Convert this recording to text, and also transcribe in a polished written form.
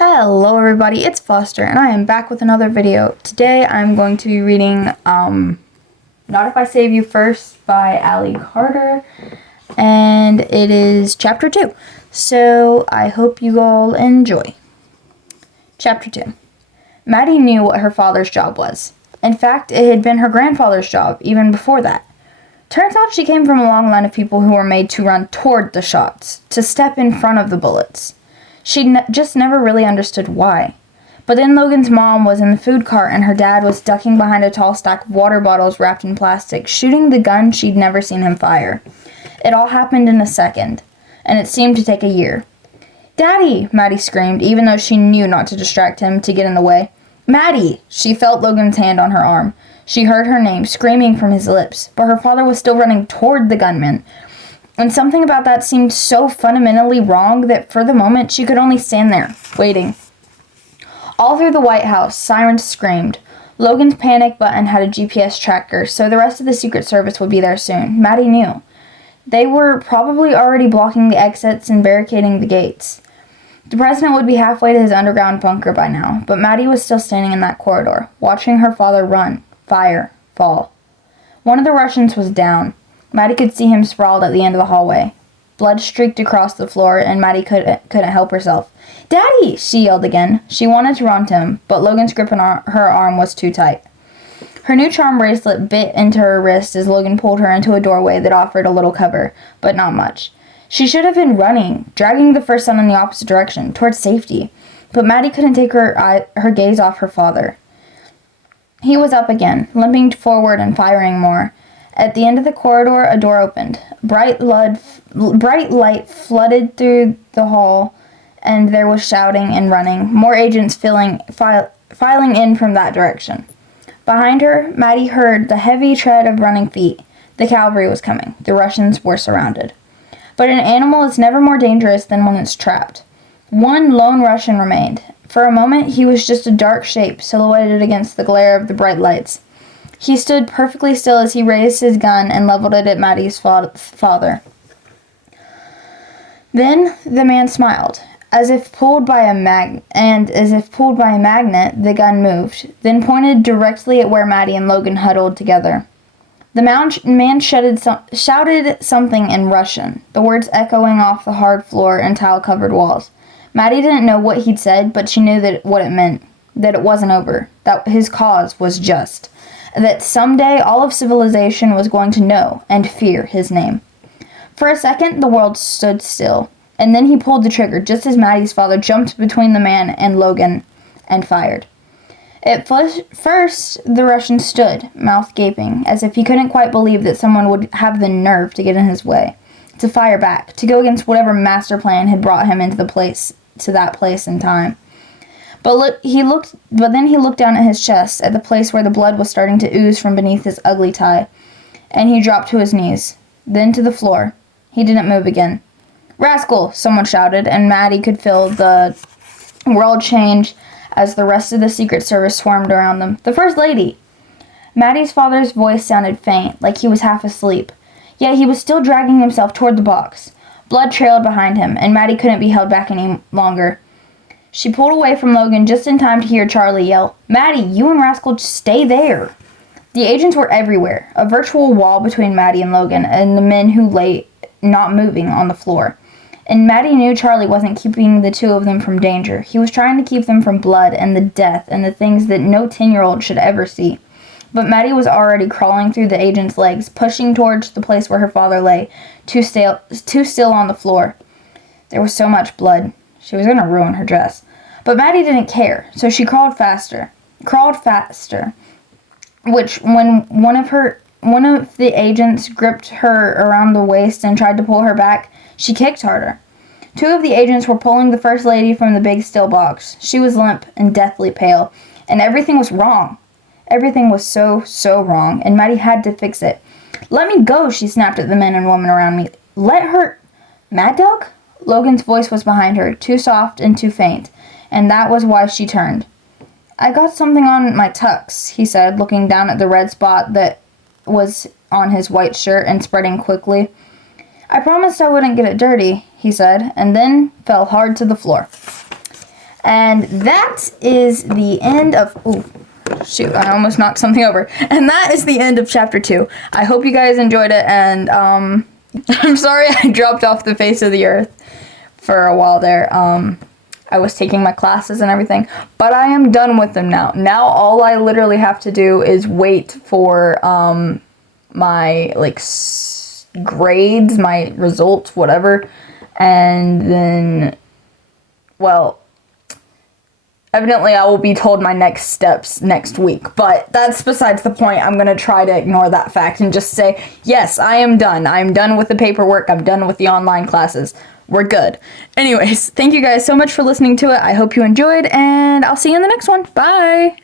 Hello everybody, it's Foster and I am back with another video. Today I'm going to be reading Not If I Save You First by Ali Carter, and it is chapter 2. So I hope you all enjoy. Chapter 2. Maddie knew what her father's job was. In fact, it had been her grandfather's job even before that. Turns out she came from a long line of people who were made to run toward the shots, to step in front of the bullets. She just never really understood why. But then Logan's mom was in the food cart and her dad was ducking behind a tall stack of water bottles wrapped in plastic, shooting the gun she'd never seen him fire. It all happened in a second, and it seemed to take a year. "Daddy!" Maddie screamed, even though she knew not to distract him to get in the way. "Maddie!" She felt Logan's hand on her arm. She heard her name screaming from his lips, but her father was still running toward the gunman. And something about that seemed so fundamentally wrong that for the moment she could only stand there, waiting. All through the White House, sirens screamed. Logan's panic button had a GPS tracker, so the rest of the Secret Service would be there soon. Maddie knew. They were probably already blocking the exits and barricading the gates. The president would be halfway to his underground bunker by now, but Maddie was still standing in that corridor, watching her father run, fire, fall. One of the Russians was down. Maddie could see him sprawled at the end of the hallway. Blood streaked across the floor, and Maddie couldn't help herself. "Daddy!" she yelled again. She wanted to run to him, but Logan's grip on her arm was too tight. Her new charm bracelet bit into her wrist as Logan pulled her into a doorway that offered a little cover, but not much. She should have been running, dragging the first son in the opposite direction, towards safety, but Maddie couldn't take her gaze off her father. He was up again, limping forward and firing more. At the end of the corridor, a door opened. Bright light flooded through the hall, and there was shouting and running, more agents filing in from that direction. Behind her, Maddie heard the heavy tread of running feet. The cavalry was coming. The Russians were surrounded. But an animal is never more dangerous than when it's trapped. One lone Russian remained. For a moment, he was just a dark shape silhouetted against the glare of the bright lights. He stood perfectly still as he raised his gun and leveled it at Maddie's father. Then the man smiled. As if pulled by a magnet, the gun moved, then pointed directly at where Maddie and Logan huddled together. The man shouted something in Russian, the words echoing off the hard floor and tile-covered walls. Maddie didn't know what he'd said, but she knew what it meant, that it wasn't over, that his cause was just. That someday all of civilization was going to know and fear his name. For a second, the world stood still, and then he pulled the trigger just as Maddie's father jumped between the man and Logan and fired. At first, the Russian stood, mouth gaping, as if he couldn't quite believe that someone would have the nerve to get in his way, to fire back, to go against whatever master plan had brought him to that place and time. But then he looked down at his chest, at the place where the blood was starting to ooze from beneath his ugly tie, and he dropped to his knees, then to the floor. He didn't move again. "Rascal!" someone shouted, and Maddie could feel the world change as the rest of the Secret Service swarmed around them. "The First Lady!" Maddie's father's voice sounded faint, like he was half asleep, yet he was still dragging himself toward the box. Blood trailed behind him, and Maddie couldn't be held back any longer. She pulled away from Logan just in time to hear Charlie yell, "Maddie, you and Rascal stay there!" The agents were everywhere, a virtual wall between Maddie and Logan and the men who lay not moving on the floor. And Maddie knew Charlie wasn't keeping the two of them from danger. He was trying to keep them from blood and the death and the things that no 10-year-old should ever see. But Maddie was already crawling through the agent's legs, pushing towards the place where her father lay, too still on the floor. There was so much blood. She was going to ruin her dress. But Maddie didn't care, so she crawled faster, which when one of the agents gripped her around the waist and tried to pull her back, she kicked harder. Two of the agents were pulling the First Lady from the big steel box. She was limp and deathly pale, and everything was wrong. Everything was so wrong, and Maddie had to fix it. "Let me go," she snapped at the men and women around me. "Let her—" "Mad Dog?" Logan's voice was behind her, too soft and too faint, and that was why she turned. "I got something on my tux," he said, looking down at the red spot that was on his white shirt and spreading quickly. "I promised I wouldn't get it dirty," he said, and then fell hard to the floor. And that is the end of, ooh, shoot, I almost knocked something over. And that is the end of chapter 2. I hope you guys enjoyed it, and I'm sorry I dropped off the face of the earth for a while there. I was taking my classes and everything, but I am done with them now. Now all I literally have to do is wait for my grades, my results, whatever, and then, well, evidently I will be told my next steps next week, but that's besides the point. I'm gonna try to ignore that fact and just say, yes, I am done. I'm done with the paperwork. I'm done with the online classes. We're good. Anyways, thank you guys so much for listening to it. I hope you enjoyed, and I'll see you in the next one. Bye!